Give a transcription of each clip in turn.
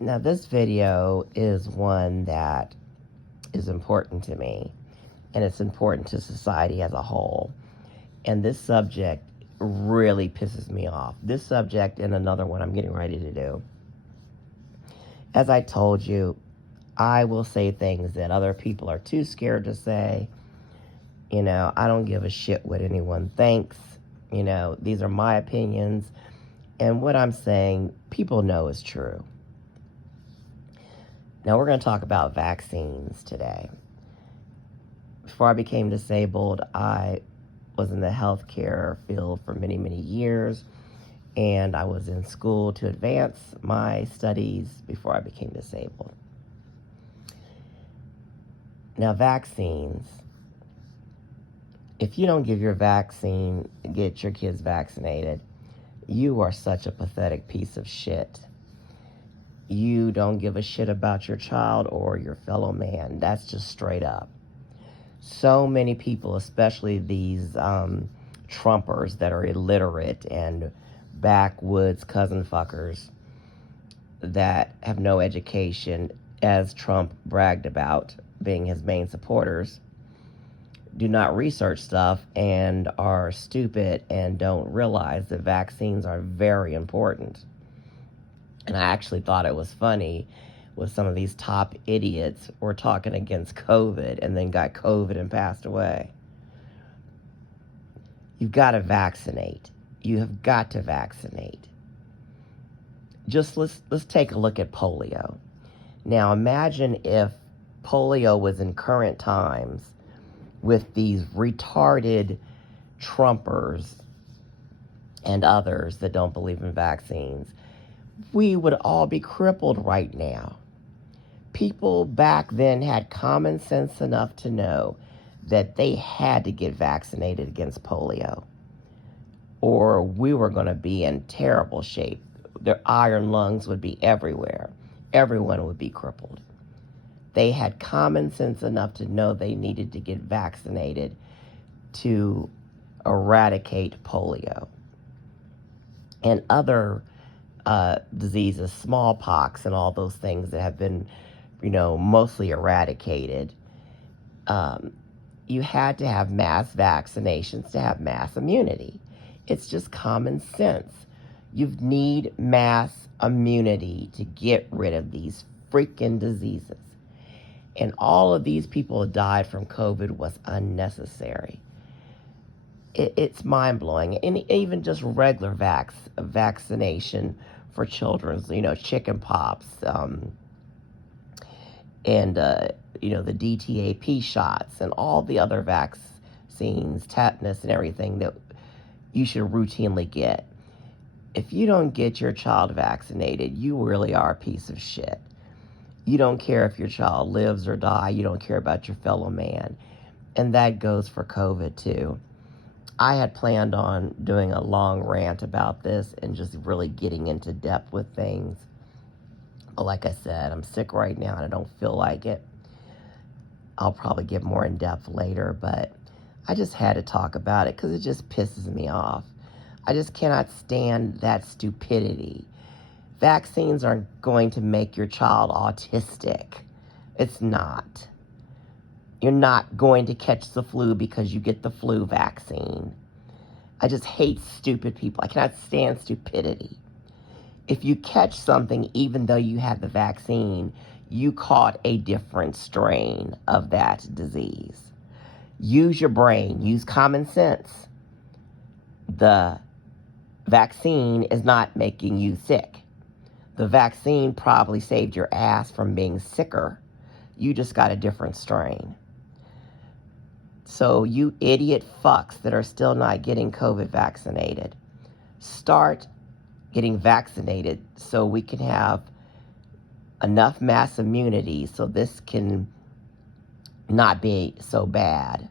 Now, this video is one that is important to me, and it's important to society as a whole. And this subject really pisses me off. This subject and another one I'm getting ready to do. As I told you, I will say things that other people are too scared to say. I don't give a shit what anyone thinks. These are my opinions. And what I'm saying, people know is true. Now, we're going to talk about vaccines today. Before I became disabled, I was in the healthcare field for many, many years, and I was in school to advance my studies before I became disabled. Now, vaccines. If you don't get your kids vaccinated, you are such a pathetic piece of shit. You don't give a shit about your child or your fellow man. That's just straight up. So many people, especially these Trumpers that are illiterate and backwoods cousin fuckers that have no education, as Trump bragged about being his main supporters, do not research stuff and are stupid and don't realize that vaccines are very important. And I actually thought it was funny with some of these top idiots were talking against COVID and then got COVID and passed away. You've got to vaccinate. You have got to vaccinate. Just let's take a look at polio. Now imagine if polio was in current times with these retarded Trumpers and others that don't believe in vaccines. We would all be crippled right now. People back then had common sense enough to know that they had to get vaccinated against polio, or we were going to be in terrible shape. Their iron lungs would be everywhere. Everyone would be crippled. They had common sense enough to know they needed to get vaccinated to eradicate polio and other diseases, smallpox and all those things that have been, mostly eradicated. You had to have mass vaccinations to have mass immunity. It's just common sense. You need mass immunity to get rid of these freaking diseases. And all of these people who died from COVID was unnecessary. It's mind-blowing. And even just regular vaccination for children, chicken pox, and the DTaP shots and all the other vaccines, tetanus and everything that you should routinely get. If you don't get your child vaccinated, you really are a piece of shit. You don't care if your child lives or dies. You don't care about your fellow man. And that goes for COVID too. I had planned on doing a long rant about this and just really getting into depth with things. But like I said, I'm sick right now and I don't feel like it. I'll probably get more in depth later, but I just had to talk about it because it just pisses me off. I just cannot stand that stupidity. Vaccines aren't going to make your child autistic. It's not. You're not going to catch the flu because you get the flu vaccine. I just hate stupid people. I cannot stand stupidity. If you catch something, even though you had the vaccine, you caught a different strain of that disease. Use your brain. Use common sense. The vaccine is not making you sick. The vaccine probably saved your ass from being sicker. You just got a different strain. So you idiot fucks that are still not getting COVID vaccinated, start getting vaccinated so we can have enough mass immunity so this can not be so bad.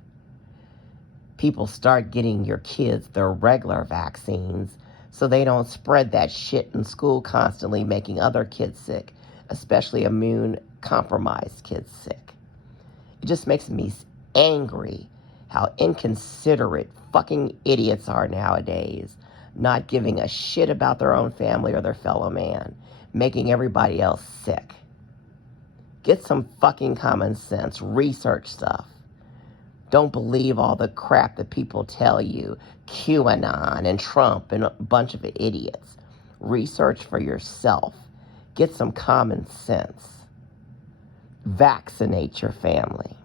People start getting your kids their regular vaccines so they don't spread that shit in school constantly, making other kids sick, especially immune compromised kids sick. It just makes me angry how inconsiderate fucking idiots are nowadays, not giving a shit about their own family or their fellow man. making everybody else sick. Get some fucking common sense. Research stuff. Don't believe all the crap that people tell you. QAnon and Trump and a bunch of idiots. Research for yourself. Get some common sense. Vaccinate your family.